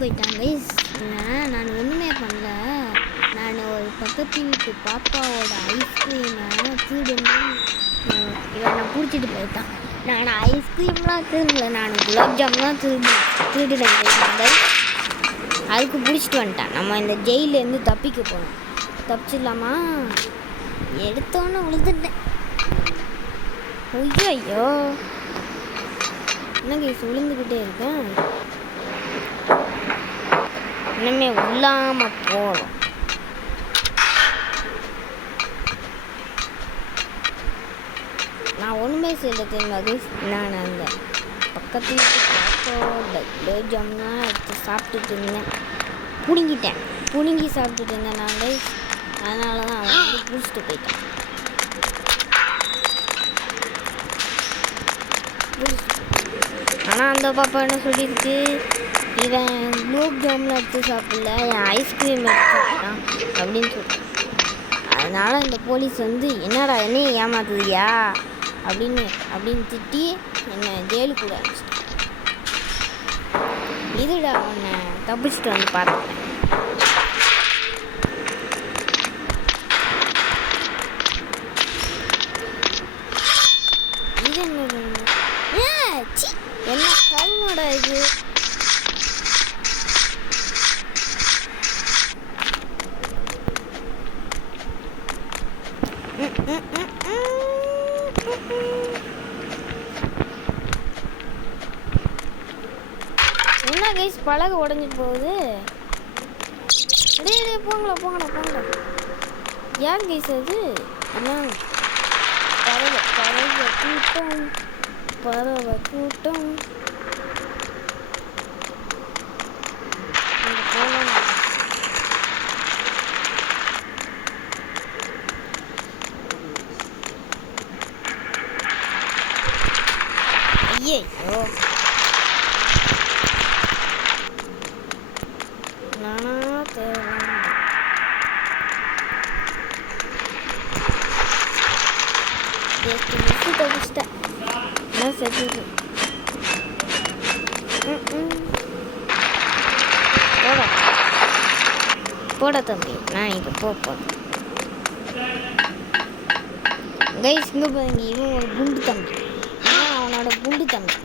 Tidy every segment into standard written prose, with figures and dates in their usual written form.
போயிட்டாங்க. நான் ஒன்றுமே பண்ணல. நான் ஒரு பக்கத்து வீட்டு பாப்பாவோட ஐஸ்கிரீமை திருடுன்னு இவன் நான் பிடிச்சிட்டு போயிட்டான். நான் ஐஸ்கிரீம்லாம் திருடல, நான் குலாப் ஜாமுன்லாம் திருடுறேன். அதுக்கு பிடிச்சிட்டு வந்துட்டான். நம்ம இந்த ஜெயிலேருந்து தப்பிக்க போகணும். தப்பிச்சிடலாமா? எடுத்தோன்னு விழுந்துட்டேன். ஐயோ என்ன கேஸ் விழுந்துக்கிட்டே இருக்கேன். இன்னுமே உள்ளாம போகணும். நான் ஒன்றுமே செய்யல தெரியுமா? நான் அந்த பக்கத்து வீட்டு ஜாம்லாம் எடுத்து சாப்பிட்டுட்டு இருந்தேன். புடுங்கி சாப்பிட்டுட்டு இருந்தேன் நான். அதனால தான் அவன் வந்து பிடிச்சிட்டு போயிட்டான். ஆனால் அந்த பாப்பா என்ன சொல்லியிருக்கு, இவன் குலோப் ஜாமுன் எடுத்து சாப்பிடல, என் ஐஸ்கிரீம் எடுத்து சாப்பிட்டான் அப்படின்னு சொல்லிட்டு. அதனால் இந்த போலீஸ் வந்து என்னடா என்ன ஏமாத்துதியா அப்படின்னு திட்டி என்னை ஜெயிலுக்குள்ள அனுப்பிச்சிட்டான். இதுடா உன்னை தப்பிச்சுட்டு வந்து பார்த்தேன். இது என்ன கருமோட இது? என்ன கைஸ் பலகை உடஞ்சிட்டு போகுது. அடே போங்கடா. யார் கைஸ் அது? பறவை கூட்டம் ஐயோ நானா தப்பிச்சிட்டேன். செத்து போட தம்பி, நான் இப்போ போகிறேன். கைஸ் இங்கே பாருங்க, இவன் ஒரு குண்டு தம்பி. அவனோட குண்டு தம்பி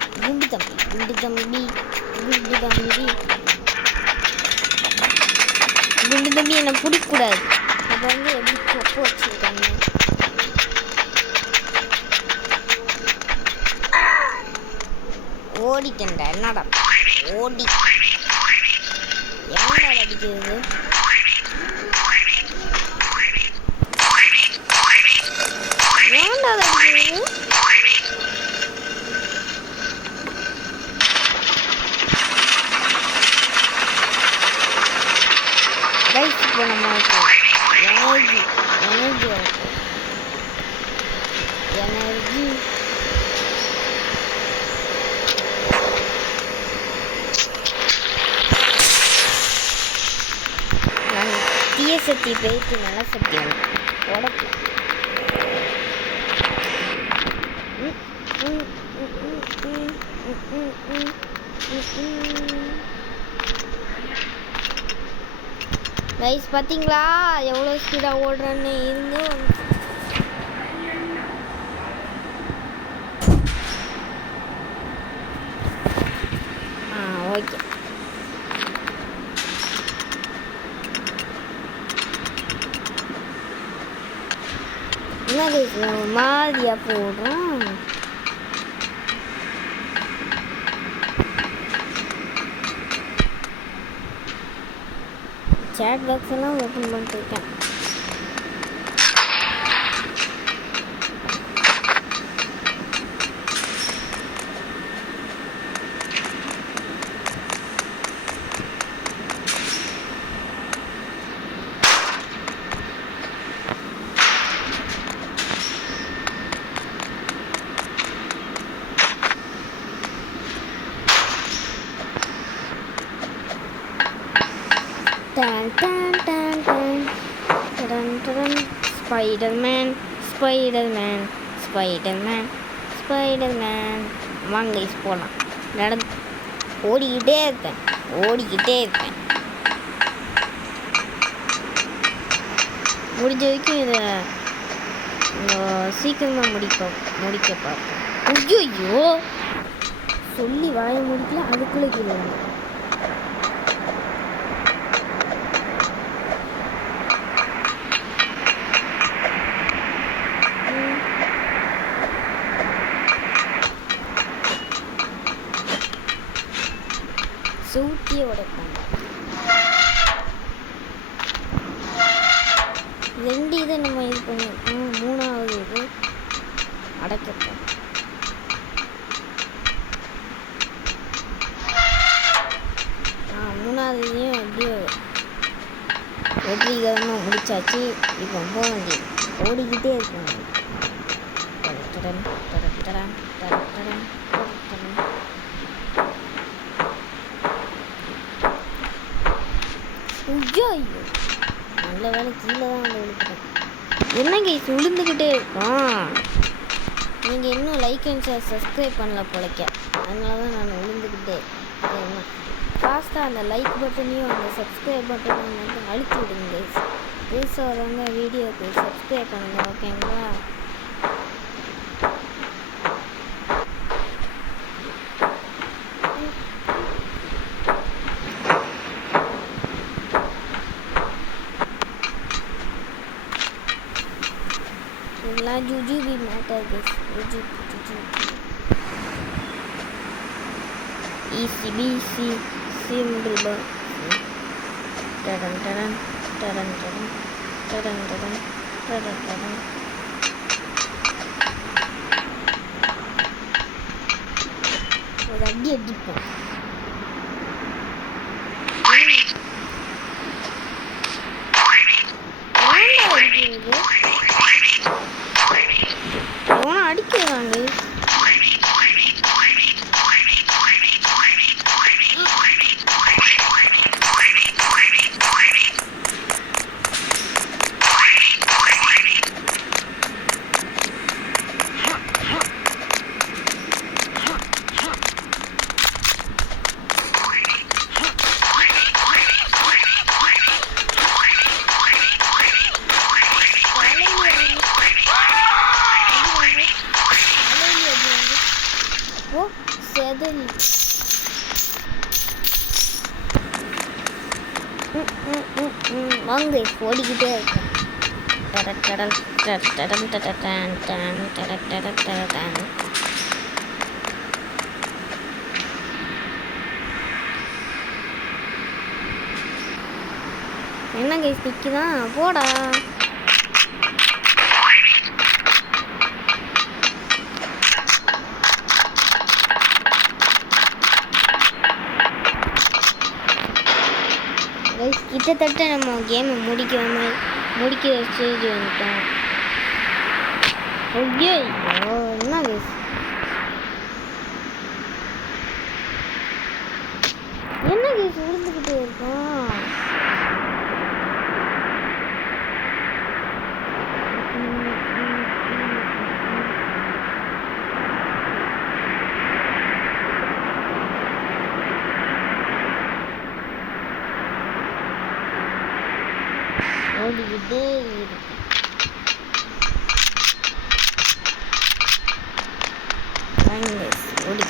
என்னை பிடிக்கக்கூடாது. அதை வந்து எப்படி கொப்பு வச்சுருக்காங்க. ஓடிட்டேன்டா. என்னடா ஓடி என்னடா அடிக்கிறது? ஏன்டா அடிக்கிறது? ரைட் இப்போ நம்ம எனர்ஜி தீய சக்தி போயிட்டு நல்ல சக்தி உடப்பு. கைஸ் பார்த்தீங்களா எவ்வளோ ஸ்பீடாக ஓடுறேன்னு இருந்து ஓகே. என்ன கைஸ் மாதிரியாக போடுறோம். சேட் பாக்ஸ் எல்லாம் ஓப்பன் பண்ணிட்டுருக்கேன். ஸ்பைடர்மேன் வாங்க போகலாம். ஓடிக்கிட்டே இருப்பேன் முடிஞ்ச வரைக்கும் இதை சீக்கிரமாக முடிக்க பார்ப்போம். ஐயோ சொல்லி வாய முடிக்கல, அதுக்குள்ளே கீழே சூட்டியை உடைப்பாங்க. 2 இதை நம்ம இது பண்ணியிருக்கோம். 3வது இது அடைக்கப்போம். மூணாவதையும் எப்படியோ வெற்றிகரமாக முடிச்சாச்சு. இப்போ போக வேண்டியது ஓடிக்கிட்டே இருக்கணும். ஐயோ நல்ல வேலை கீழே தான் வந்து விழுக்கிறேன். என்ன கைஸ் விழுந்துக்கிட்டே இருக்கோம். நீங்கள் இன்னும் லைக் அண்ட் ஷேர் சப்ஸ்கிரைப் பண்ணல போலைக்க, அதனால தான் நான் விழுந்துக்கிட்டே இருக்கேன். ஃபாஸ்ட்டாக அந்த லைக் பட்டனையும் அந்த சப்ஸ்கிரைப் பட்டனையும் வந்து அழுத்தி விடுங்க கைஸ். புதுசாக வரவங்க வீடியோக்கு சப்ஸ்கிரைப் பண்ணுங்கள், ஓகேங்களா? இதெல்லாம் ஜுஜுபி matter guys. ECBC symbol bar. Taran. ஒரு அடி அடிப்போம். அடிக்கிறாங்க. வாங்க ஓடிக்கிட்டே இருக்கும். என்ன கைஸ் நிற்குதான் போடா. கிட்டத்தட்ட நம்ம கேமை முடிக்கிற ஸ்டேஜ் வந்துட்டோம். ஐயோ என்ன கைஸ், விழுந்துக்கிட்டே இருக்கோம். ஓடிக்கிட்டே இருக்கு. ஓடி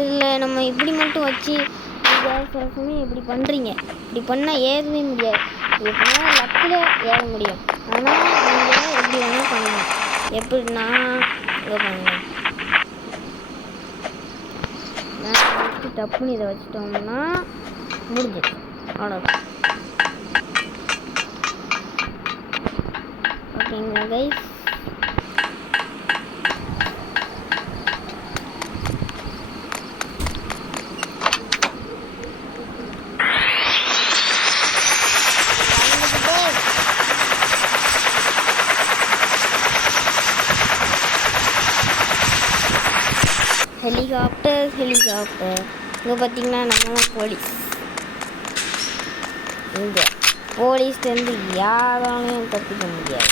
இல்லை நம்ம இப்படி மட்டும் வச்சு சில சமயம் இப்படி பண்ணுறீங்க. இப்படி பண்ணால் ஏறவே முடியாது. இப்படி பண்ணால் லக்கில் ஏற முடியும். ஆனால் நீங்கள் எப்படி வேணால் பண்ணலாம். எப்படின்னா இதை பண்ணுங்க. டப்புன்னு இதை வச்சுட்டோம்னா முடிஞ்சிடும். அவ்வளோதான். ஓகேங்களா கைஸ்? ஹெலிகாப்டர் இங்கே பார்த்தீங்கன்னா நம்ம தான் போலீஸ். இங்கே போலீஸ்லேருந்து யாராலையும் தப்பிக்க முடியாது.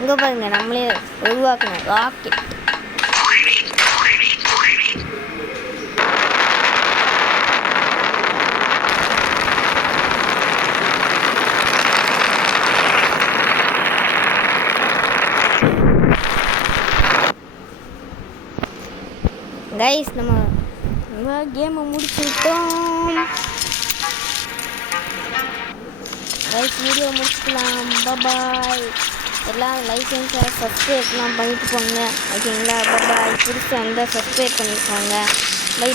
இங்கே பாருங்க, நம்மளே உருவாக்கணும் ராக்கெட். கைஸ் நம்ம கேமை முடிச்சுட்டோம். கைஸ் வீடியோ முடிச்சுக்கலாம். பாய். எல்லாம் லைக் அண்ட் ஷேர் சப்ஸ்கிரைப்லாம் பண்ணிட்டு போங்க. ஓகேங்களா? பாய். பிடிச்சா இருந்தால் சப்ஸ்கிரைப் பண்ணிக்கோங்க. பை.